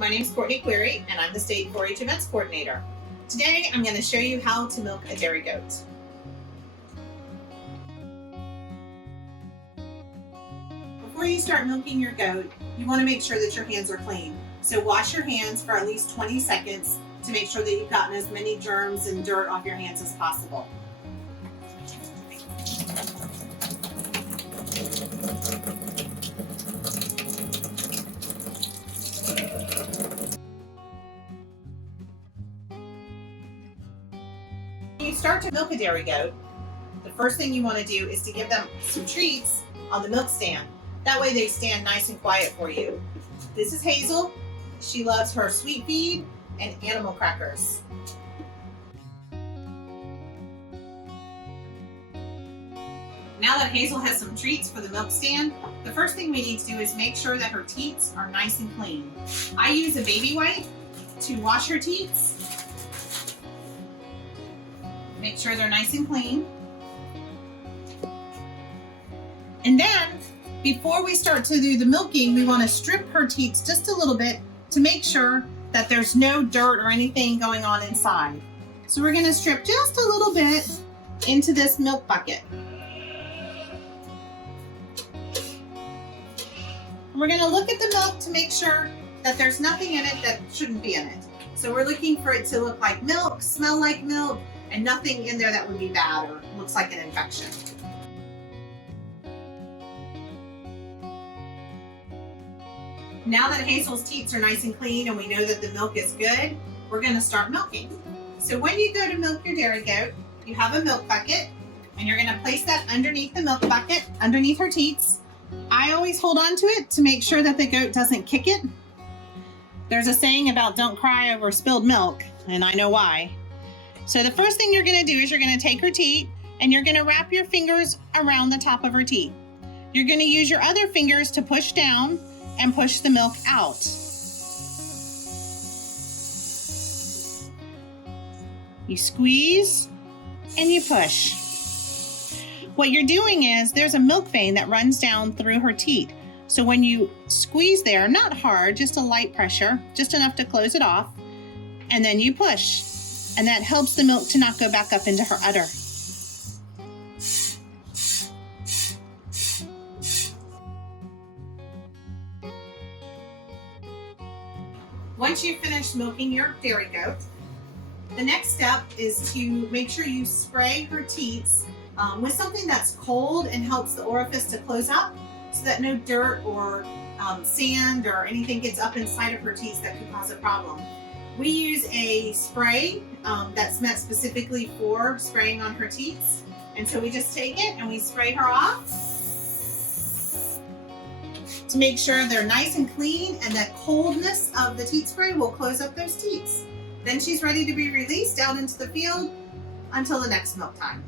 My name is Courtney and I'm the State 4-H Events Coordinator. Today I'm going to show you how to milk a dairy goat. Before you start milking your goat, you want to make sure that your hands are clean. So wash your hands for at least 20 seconds to make sure that you've gotten as many germs and dirt off your hands as possible. When you start to milk a dairy goat, the first thing you want to do is to give them some treats on the milk stand. That way they stand nice and quiet for you. This is Hazel. She loves her sweet feed and animal crackers. Now that Hazel has some treats for the milk stand, the first thing we need to do is make sure that her teats are nice and clean. I use a baby wipe to wash her teats. Make sure they're nice and clean. And then, before we start to do the milking, we want to strip her teats just a little bit to make sure that there's no dirt or anything going on inside. So we're going to strip just a little bit into this milk bucket. And we're going to look at the milk to make sure that there's nothing in it that shouldn't be in it. So we're looking for it to look like milk, smell like milk, and nothing in there that would be bad or looks like an infection. Now that Hazel's teats are nice and clean and we know that the milk is good, we're going to start milking. So when you go to milk your dairy goat, you have a milk bucket and you're going to place that underneath the milk bucket, underneath her teats. I always hold on to it to make sure that the goat doesn't kick it. There's a saying about don't cry over spilled milk, and I know why. So the first thing you're going to do is you're going to take her teat and you're going to wrap your fingers around the top of her teat. You're going to use your other fingers to push down and push the milk out. You squeeze and you push. What you're doing is there's a milk vein that runs down through her teat. So when you squeeze there, not hard, just a light pressure, just enough to close it off, and then you push. And that helps the milk to not go back up into her udder. Once you've finished milking your dairy goat, the next step is to make sure you spray her teats with something that's cold and helps the orifice to close up so that no dirt or sand or anything gets up inside of her teats that could cause a problem. We use a spray that's meant specifically for spraying on her teats. And so we just take it and we spray her off to make sure they're nice and clean and that coldness of the teat spray will close up those teats. Then she's ready to be released out into the field until the next milk time.